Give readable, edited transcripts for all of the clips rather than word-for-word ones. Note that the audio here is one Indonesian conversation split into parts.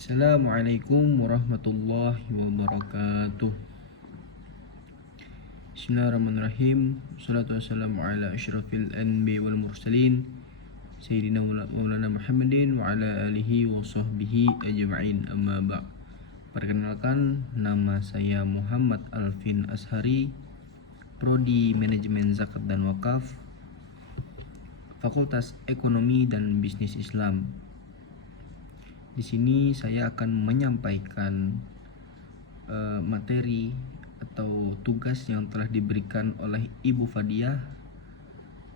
Assalamualaikum warahmatullahi wabarakatuh. Bismillahirrahmanirrahim. Wassalatu wassalamu ala asyrafil anbiya wal mursalin Sayyidina Maulana Muhammadin wa ala alihi wa sahbihi ajma'in, amma ba'. Perkenalkan, nama saya Muhammad Alvin Ashari, Prodi Manajemen Zakat dan Wakaf, Fakultas Ekonomi dan Bisnis Islam. Di sini saya akan menyampaikan materi atau tugas yang telah diberikan oleh Ibu Fadiah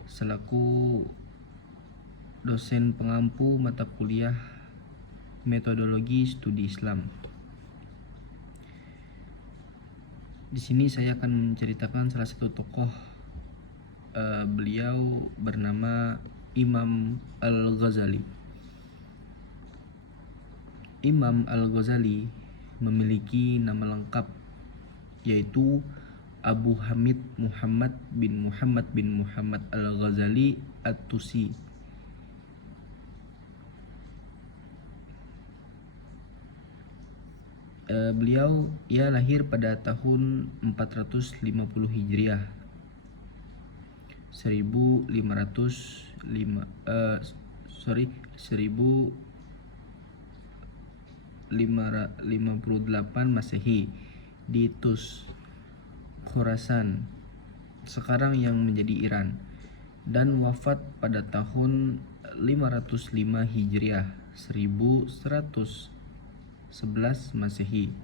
selaku dosen pengampu mata kuliah Metodologi Studi Islam. Di sini saya akan menceritakan salah satu tokoh. Beliau bernama Imam Al-Ghazali. Imam Al-Ghazali memiliki nama lengkap, yaitu Abu Hamid Muhammad bin Muhammad Al-Ghazali At-Tusi. Beliau lahir pada tahun 450 Hijriah, 1058 Masehi di Tus, Khorasan, sekarang yang menjadi Iran, dan wafat pada tahun 505 Hijriah, 1111 Masehi.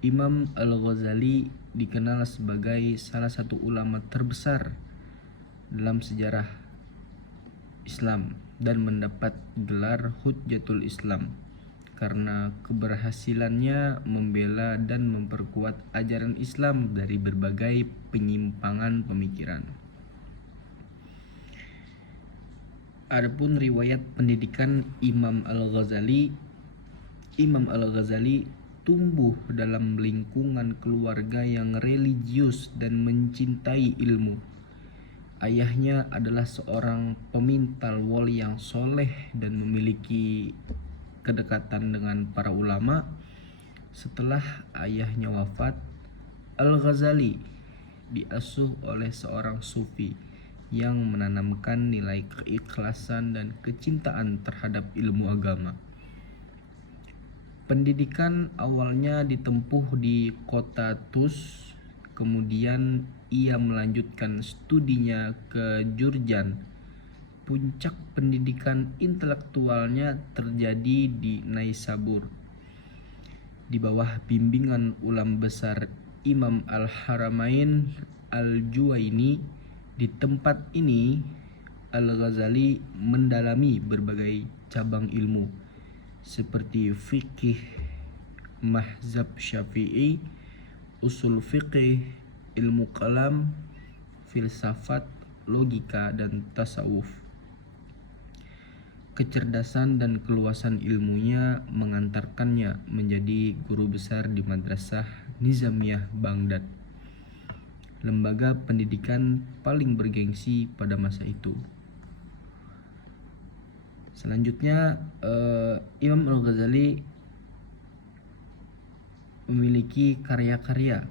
Imam Al-Ghazali dikenal sebagai salah satu ulama terbesar dalam sejarah Islam dan mendapat gelar Hujjatul Islam karena keberhasilannya membela dan memperkuat ajaran Islam dari berbagai penyimpangan pemikiran. Adapun riwayat pendidikan Imam Al-Ghazali tumbuh dalam lingkungan keluarga yang religius dan mencintai ilmu. Ayahnya adalah seorang pemintal wali yang soleh dan memiliki kedekatan dengan para ulama. Setelah ayahnya wafat, Al-Ghazali diasuh oleh seorang sufi yang menanamkan nilai keikhlasan dan kecintaan terhadap ilmu agama. Pendidikan awalnya ditempuh di kota Tus, kemudian ia melanjutkan studinya ke Jurjan. Puncak pendidikan intelektualnya terjadi di Naisabur di bawah bimbingan ulama besar Imam Al-Haramain Al-Juwaini. Di tempat ini Al-Ghazali mendalami berbagai cabang ilmu seperti fikih mazhab Syafi'i, usul fikih, ilmu kalam, filsafat, logika, dan tasawuf. Kecerdasan dan keluasan ilmunya mengantarkannya menjadi guru besar di Madrasah Nizamiyah Baghdad, lembaga pendidikan paling bergengsi pada masa itu. Selanjutnya, Imam Al-Ghazali memiliki karya-karya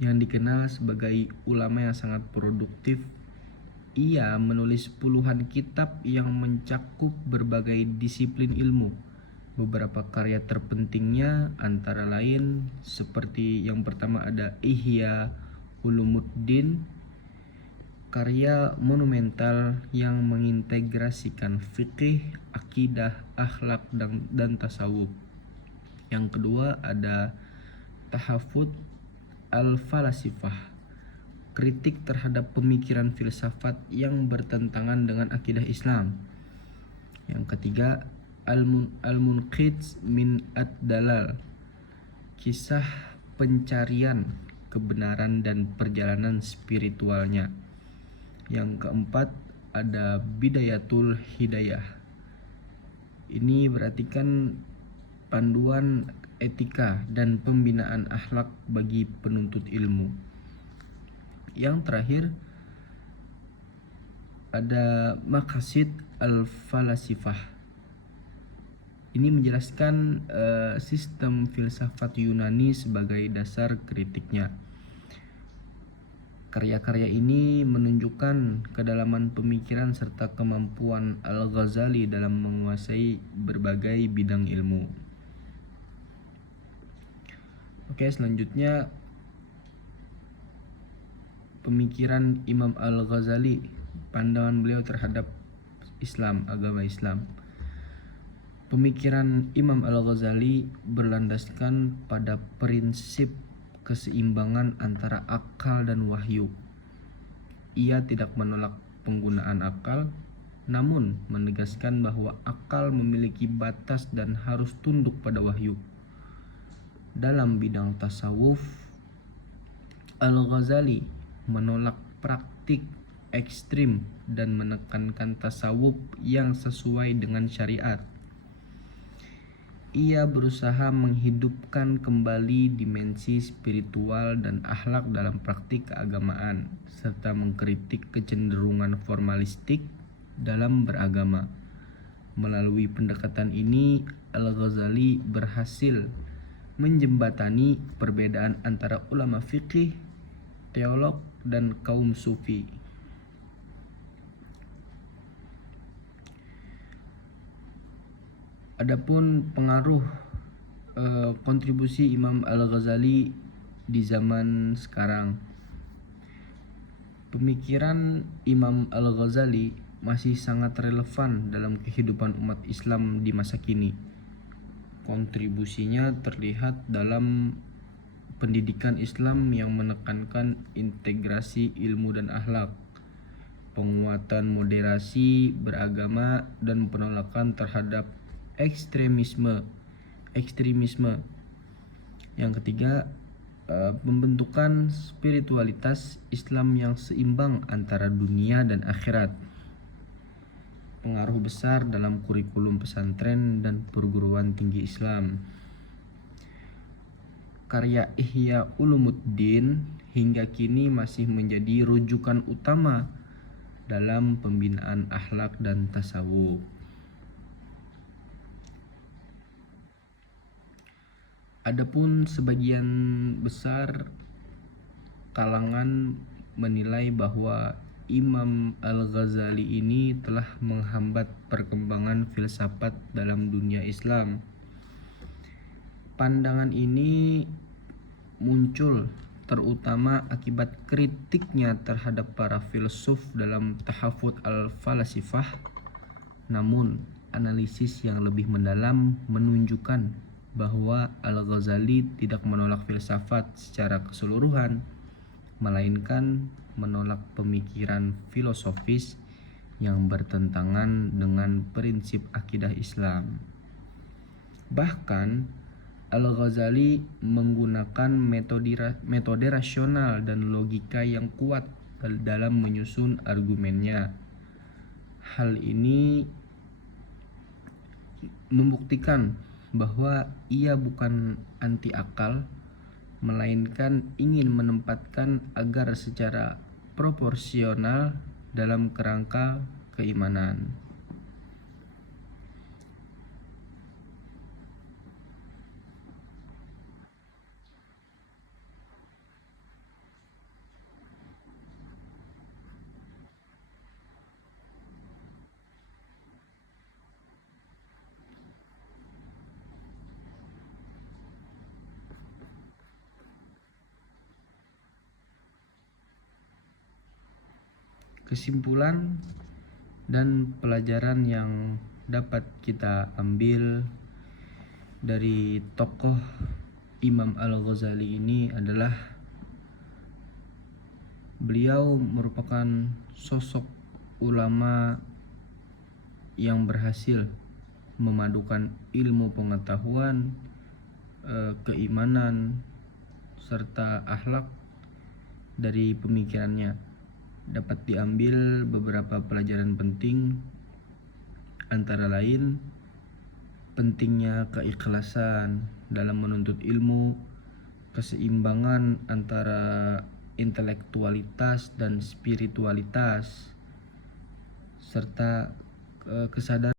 yang dikenal sebagai ulama yang sangat produktif. Ia menulis puluhan kitab yang mencakup berbagai disiplin ilmu. Beberapa karya terpentingnya antara lain seperti yang pertama ada Ihya Ulumuddin, karya monumental yang mengintegrasikan fikih, akidah, akhlak, dan tasawuf. Yang kedua ada Tahafut Al-Falasifah, kritik terhadap pemikiran filsafat yang bertentangan dengan akidah Islam. Yang ketiga, Al-Munqidh min Ad-Dalal, kisah pencarian kebenaran dan perjalanan spiritualnya. Yang keempat, ada Bidayatul Hidayah. Ini berarti kan panduan etika dan pembinaan akhlak bagi penuntut ilmu. Yang terakhir ada Maqasid Al-Falasifah. Ini menjelaskan sistem filsafat Yunani sebagai dasar kritiknya. Karya-karya ini menunjukkan kedalaman pemikiran serta kemampuan Al-Ghazali dalam menguasai berbagai bidang ilmu. Oke, selanjutnya pemikiran Imam Al-Ghazali, pandangan beliau terhadap Islam, agama Islam. Pemikiran Imam Al-Ghazali berlandaskan pada prinsip keseimbangan antara akal dan wahyu. Ia tidak menolak penggunaan akal, namun menegaskan bahwa akal memiliki batas dan harus tunduk pada wahyu. Dalam bidang tasawuf, Al-Ghazali menolak praktik ekstrim dan menekankan tasawuf yang sesuai dengan syariat. Ia berusaha menghidupkan kembali dimensi spiritual dan akhlak dalam praktik keagamaan, serta mengkritik kecenderungan formalistik dalam beragama. Melalui pendekatan ini, Al-Ghazali berhasil menjembatani perbedaan antara ulama fikih, teolog, dan kaum sufi. Adapun pengaruh kontribusi Imam Al-Ghazali di zaman sekarang. Pemikiran Imam Al-Ghazali masih sangat relevan dalam kehidupan umat Islam di masa kini. Kontribusinya terlihat dalam pendidikan Islam yang menekankan integrasi ilmu dan akhlak, penguatan moderasi beragama, dan penolakan terhadap ekstremisme. Yang ketiga, pembentukan spiritualitas Islam yang seimbang antara dunia dan akhirat. Pengaruh besar dalam kurikulum pesantren dan perguruan tinggi Islam. Karya Ihya Ulumuddin hingga kini masih menjadi rujukan utama dalam pembinaan akhlak dan tasawuf. Adapun sebagian besar kalangan menilai bahwa Imam Al-Ghazali ini telah menghambat perkembangan filsafat dalam dunia Islam. Pandangan ini muncul terutama akibat kritiknya terhadap para filsuf dalam Tahafut al-Falasifah. Namun, analisis yang lebih mendalam menunjukkan bahwa Al-Ghazali tidak menolak filsafat secara keseluruhan, melainkan menolak pemikiran filosofis yang bertentangan dengan prinsip akidah Islam. Bahkan, Al-Ghazali menggunakan metode rasional dan logika yang kuat dalam menyusun argumennya. Hal ini membuktikan bahwa ia bukan anti akal, melainkan ingin menempatkan agar secara proporsional dalam kerangka keimanan. Kesimpulan dan pelajaran yang dapat kita ambil dari tokoh Imam Al-Ghazali ini adalah beliau merupakan sosok ulama yang berhasil memadukan ilmu pengetahuan, keimanan, serta akhlak dari pemikirannya. Dapat diambil beberapa pelajaran penting, antara lain pentingnya keikhlasan dalam menuntut ilmu, keseimbangan antara intelektualitas dan spiritualitas, serta kesadaran